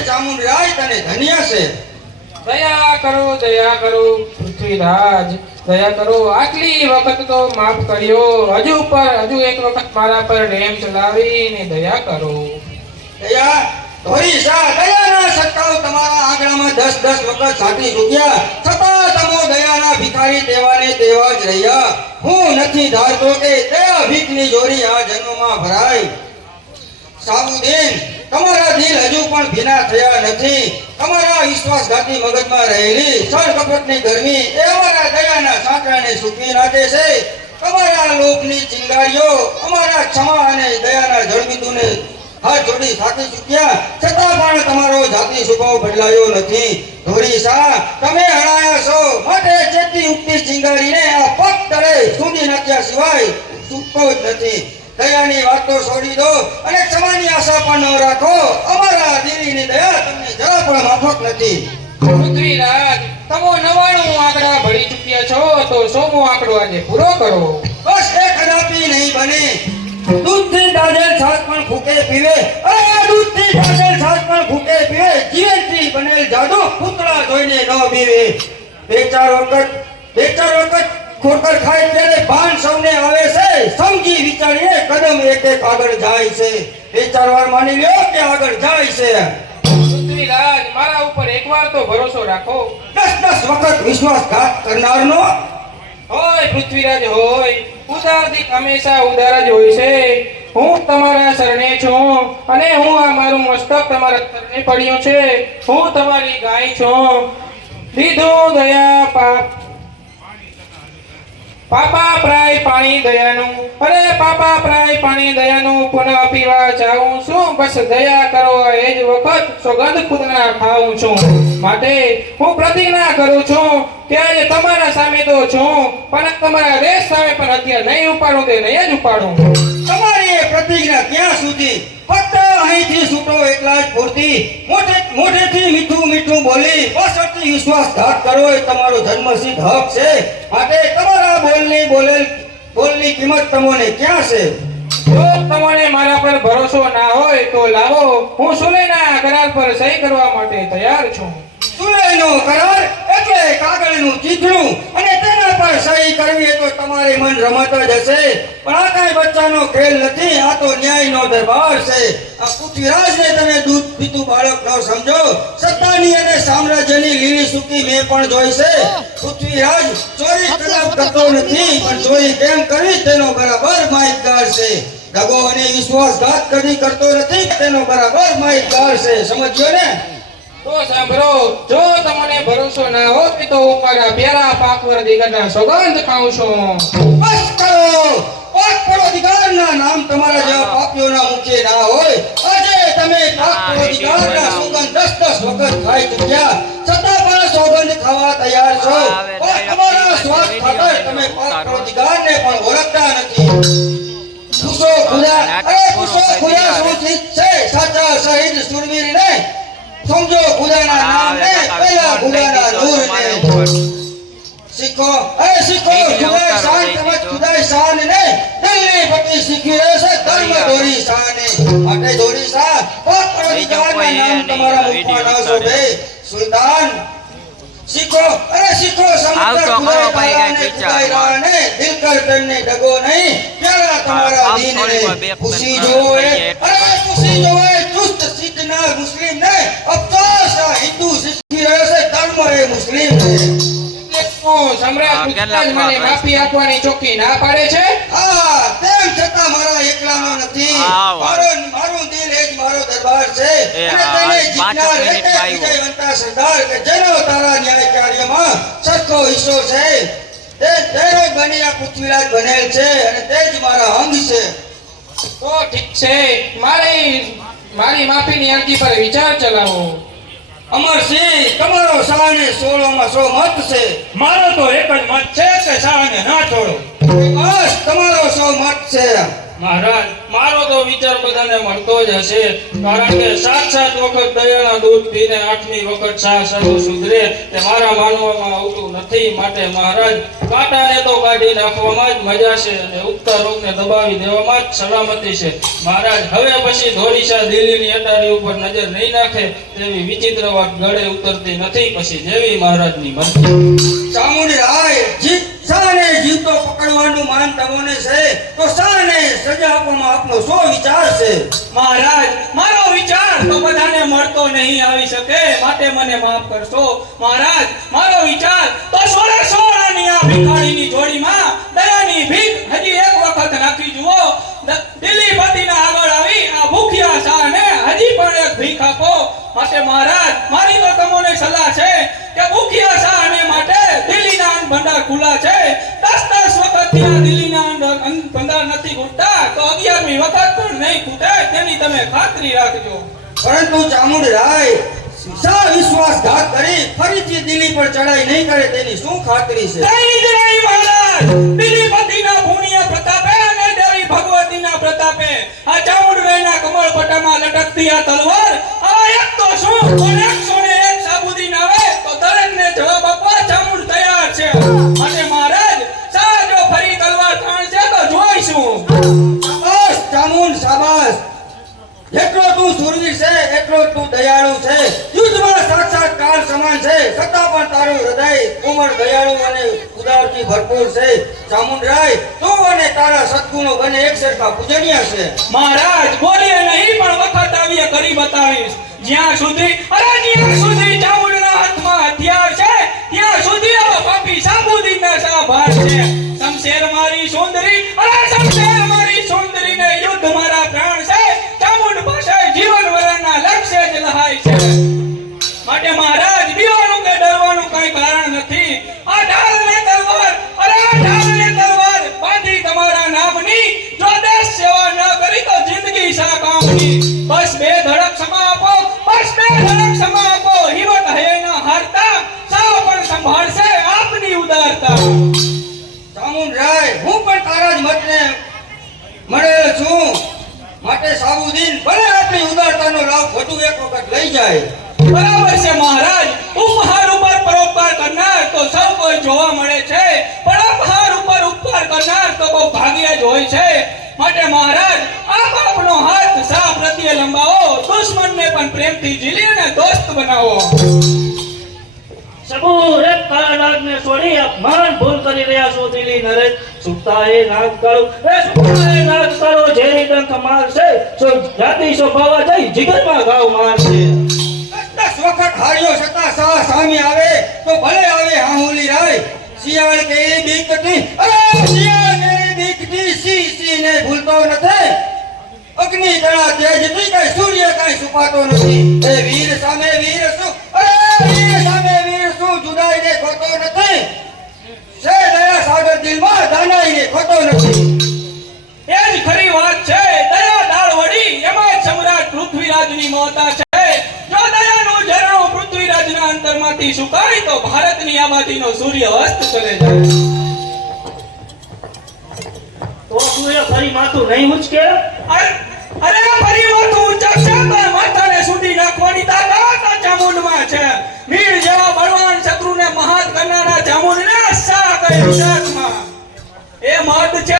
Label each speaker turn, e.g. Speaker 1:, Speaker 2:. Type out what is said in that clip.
Speaker 1: ચામુંડરાય તને ધન્ય છે.
Speaker 2: દયા કરો દયા કરો પૃથ્વીરાજ. દયા કરો આટલી વખત તો માફ કર્યો. હજુ પર હજુ એક વખત મારા પર રેમ ચલાવીને દયા કરો.
Speaker 1: દયા ધોરી સા દયાના સત્તાઓ તમારા આંગણામાં દસ દસ વખત છાંટી ચૂક્યા છતાં તમો દયાના ભિખારી દેવાને દેવા જ રહ્યા. હું નથી ધારતો કે દયા ભીખની જોરી આ જન્મમાં ભરાય. સાબુદ્દીન તમારા દિલ હજુ પણ ભીના થયા નથી. તમારા વિશ્વાસઘાતી મગજમાં રહેલી છળ કપટની ગરમી એ અમારા દયાના સાંકળાને સૂકવી નાખે છે. તમારા લોભની ચિંગારીઓ અમારા ક્ષમા અને દયાના જળબિંદુને હાથ જોડી થાકી ચૂક્યા. છતાં પણ તમારો જાતિ સ્વભાવ બદલાયો નથી. ધોરી શાહ, તમે હણાયા છો. માટે ચેતી ઉગતી ચિંગારીને આ પગ તળે સૂંધી નાખ્યા સિવાય ચૂકતો જ નથી. દયાની વાતો છોડી દો અને ક્ષમાની આશા પણ ન રાખો. અમારા દેવીની દયા તમને જરા પણ માફક નથી.
Speaker 2: પૃથ્વીરાજ તમો નવાણું આંકડા ભરી ચૂક્યા છો તો સોમો આંકડો આજે પૂરો કરો.
Speaker 1: બસ એ કદાપી નહીં બને. દૂધથી દાજેલ છાશ પણ ફૂકે પીવે. અરે દૂધથી દાજેલ છાશ પણ ફૂકે પીવે. જીવનથી બનેલ જાડો પૂતળા જોઈને ન પીવે. બે ચાર વખત બે ચાર વખત ખોટર ખાય ત્યારે ભાન સૌને આવે છે. સમજી વિચારીને કદમ એક એક આગળ જાય છે. બે ચાર વાર માની લ્યો કે આગળ જાય છે.
Speaker 2: પૃથ્વીરાજ મારા ઉપર એકવાર તો ભરોસો રાખો.
Speaker 1: દસ દસ વખત વિશ્વાસઘાત કરનારનો
Speaker 2: હોય પૃથ્વીરાજ હોય. ઉદારથી હંમેશા ઉદાર જ હોય છે. હું તમારા શરણે છું અને હું આ મારું મસ્તક તમારા શરણે પડ્યું છે. હું તમારી ગાય છું. લીધું દયા પાપ પાપા પ્રાય પાણી દયાનું, અરે પાપા પ્રાય પાણી દયાનું, પુનઃ પીવા જાઉં છું. બસ દયા કરો, એ જ વખત સુગંધ ખુદના ખાઉં છું. માટે હું પ્રતિજ્ઞા કરું છું કે આજે તમારા સામે તો છું, પણ તમારા દેશ સામે પણ અત્યારે નહીં ઉપાડું તે નહીં જ ઉપાડું.
Speaker 1: તમારી એ પ્રતિજ્ઞા ક્યાં સુધી? ફક્ત અહીંથી છૂટો એટલા જ પૂરતી. મોઢે મોઢેથી મીઠું મીઠું બોલી પાછળથી વિશ્વાસઘાત કરો, એ તમારો જન્મસિદ્ધ હક છે. માટે તમારા બોલની બોલેલ બોલની કિંમત તમને ક્યાં છે?
Speaker 2: જો તમને મારા પર ભરોસો ના હોય તો લાવો. હું સુલેના કરાર પર સહી કરવા માટે તૈયાર છું.
Speaker 1: સુલેનો કરાર એટલે કાગળનું ચીથડું અને તેના પર સહી કરવી એ તો તમારી મન રમત જ હશે. પણ આ કાંઈ બચ્ચાનો ખેલ નથી આ તો ન્યાયનો દરબાર છે. આ પૃથ્વીરાજને તમે દૂધ પીતું બાળક ન સમજો. સત્તાની અને સામ્રાજ્યની લીલી સૂકી મેં પણ જોઈ છે. પૃથ્વીરાજ ચોરી કલાક કરતો નથી પણ ચોરી કેમ કરી તેનો બરાબર માહિતગાર છે. દગો અને વિશ્વાસઘાત કદી કરતો નથી તેનો બરાબર માહિતગાર છે. સમજ્યો ને?
Speaker 2: તો સાંભળો જો તમને ભરોસો ના હોય તો હું મારા પ્યારા પાકવર દીકરના સોગંદ ખાઉં છું.
Speaker 1: બસ કરો. પાક દીકરના નામ તમારા જેવા પાપીઓના મુખે ના હોય. આજે તમે પાક દીકરના સુગંધ દસ દસ વખત ખાઈ ચૂક્યા. છતાં પણ સોગંદ ખાવા તૈયાર છો. પણ તમારા સ્વાદ ખાતર તમે પાક દીકરને પણ ઓળખતા નથી. ખુશો ખુદા અરે ખુશો ખુદા શું ચીજ છે? સાચા શહીદ સુરવીરને સમજો ખુદાના નામને પહેલા ખુદાના નૂરને શીખો એ શીખો ખુદા શાન તેમજ ખુદા શાન ને દિલ્હી પતિ શીખી રહેશે ધર્મ દોરી શાન માટે દોરી શા પાત્ર અધિકારના નામ તમારા મુખમાં ના શોભે સુલતાન શીખો અરે શીખો સમજતા ખુદા
Speaker 3: વિચારમાં.
Speaker 1: ખુદાય રાને દિલ કર તને ડગો નહીં પ્યારા તમારા
Speaker 3: દીન બે
Speaker 1: ખુશી જોવે અરે
Speaker 2: હું સમ્રાટ
Speaker 3: હા,
Speaker 2: પૃથ્વીરાજ
Speaker 3: કેટલા
Speaker 2: મને માફી આપવાની ચોખ્ખી ના પાડે છે?
Speaker 1: હા તેમ છતાં મારા એકલાનો નથી. મારો મારું દિલ એ જ મારો દરબાર છે. અને
Speaker 3: હા,
Speaker 1: જીતનાર એક એક વિજયવંતા સરદાર કે જેનો તારા ન્યાય કાર્યમાં સરખો હિસ્સો છે. તે જ બની આ પૃથ્વીરાજ બનેલ છે અને તે જ મારા અંગ છે.
Speaker 2: તો ઠીક છે. મારી મારી માફીની અરજી પર વિચાર ચલાવો.
Speaker 1: અમરસિંહ તમારો શાહને સોળો માં સો મત છે.
Speaker 4: મારો તો એક જ મત છે કે શાહને ના છોડો.
Speaker 1: બસ તમારો સો મત છે.
Speaker 4: મહારાજ,
Speaker 3: મારો તો વિચાર બધાને મળતો જ હશે, કારણ કે સાત સાત વખત દયાના દૂધ પીને આઠમી વખત શાહ સાધુ સુધરે તે મારા માનવામાં આવતું નથી. માટે મહારાજ, કાંટાને તો કાઢી નાખવામાં જ મજા છે અને ઉગતા રોગને દબાવી દેવામાં જ સલામતી છે. મહારાજ, હવે પછી ધોરીશા દિલ્હીની અટારી ઉપર નજર નહીં નાખે તેવી વિચિત્ર વાત ગળે ઉતરતી નથી. પછી જેવી મહારાજની મરજી.
Speaker 1: ચામુંડી આય જીત પકડવાનું માન છે, તો શાને સજા આપવામાં આપનો શો વિચાર છે?
Speaker 4: મહારાજ, મારો વિચાર તો બધાને મળતો નહીં આવી શકે, માટે મને માફ કરશો. મહારાજ, મારો વિચાર તો સોળે સોળાની આ ભિખારીની જોડીમાં દયાની ભીખ હજી એક વખત રાખી જુઓ. દ- દિલ્હી પતિના આગળ આવી આ ભૂખ્યા શાહને હજી પણ એક ભીખ આપો. માટે મહારાજ, મારી તો તમને સલાહ છે કે ભૂખ્યા શાહને માટે દિલ્હીના ભંડાર ખુલ્લા છે. ત્યાં દિલ્હીના અંદર અન્ન નથી ખૂટતા તો અગિયારમી વખત પણ નહીં ખૂટે તેની તમે ખાતરી રાખજો.
Speaker 1: પરંતુ ચામુંડરાય સા વિશ્વાસઘાત કરી ફરીથી દિલ્હી પર ચડાઈ નહીં કરે તેની શું ખાતરી છે?
Speaker 4: કઈ જ નહીં મહારાજ! દિલીપતિના ભૂણિયા પ્રતાપે અને દેવી ભગવતીના પ્રતાપે આ ચામુંડરાયના કમળ પટામાં લટકતી આ તલવાર આ એક તો શું?
Speaker 1: શાબાશ. ચામુંડ શાબાશ બંને એક
Speaker 4: મહારાજ, બોલીએ નહીં, પણ કરી બતાવીશ. જ્યાં સુધી, અરે જ્યાં સુધી ચામુંડના હાથમાં હથિયાર છે ત્યાં સુધી આ પાપી સાબુદીનના સાભાર છે. શમશેર મારી સુંદરી અરે શમશેર મારી સુંદરીને યુદ્ધ મારા પ્રાણ
Speaker 1: જાય.
Speaker 4: બરાબર છે મહારાજ. ઉપહાર ઉપર પરોપકાર કરનાર તો સૌ કોઈ જોવા મળે છે. પણ અપહાર ઉપર ઉપકાર કરનાર તો બહુ ભાગ્ય જ હોય છે. માટે મહારાજ, આપ આપનો હાથ સા પ્રત્યે લંબાવો. દુશ્મનને પણ પ્રેમથી ઝીલી અને દોસ્ત બનાવો.
Speaker 5: સબુ એક છોડી અપમાન ભૂલ કરી રહ્યા છો દિલી નરેશ સુતા એ નાગ કાળો એ સુતા એ નાગ કાળો ઝેરી ડંખ મારશે સો જાતિ સ્વભાવ જઈ જીગરમાં ગાવ મારશે.
Speaker 1: દસ વખત હાર્યો છતાં સા સામે આવે, તો ભલે આવે હાહુલી રાય. શિયાળ કેરી બીકટી? અરે શિયાળ કેરી બીકટી? સી સી ને ભૂલતો નથી. અગ્નિ જણા તેજથી કઈ સૂર્ય કઈ છુપાતો નથી. એ વીર સામે વીર સુ અરે વીર હું જુદાઈને ખોતો નથી. સે દયા સાગર દિલમાં દાનાઈને ખોતો નથી.
Speaker 4: એ જ ખરી વાત છે દયા દાળ વડી એમાં સમ્રાટ પૃથ્વીરાજની મહતા છે. જો દયાનું ઝરણું પૃથ્વીરાજના અંતરમાંથી સુકાય તો ભારતની આબાદીનો સૂર્ય અસ્ત ચલે જાય.
Speaker 5: તો સૂર્ય ફરી માથું નહીં ઉચકે?
Speaker 4: અરે ફરી માથું ઉચકશે તો માથાને સુધી નાખવાની તાકાત આ ચામુંડમાં છે. એ મધ છે.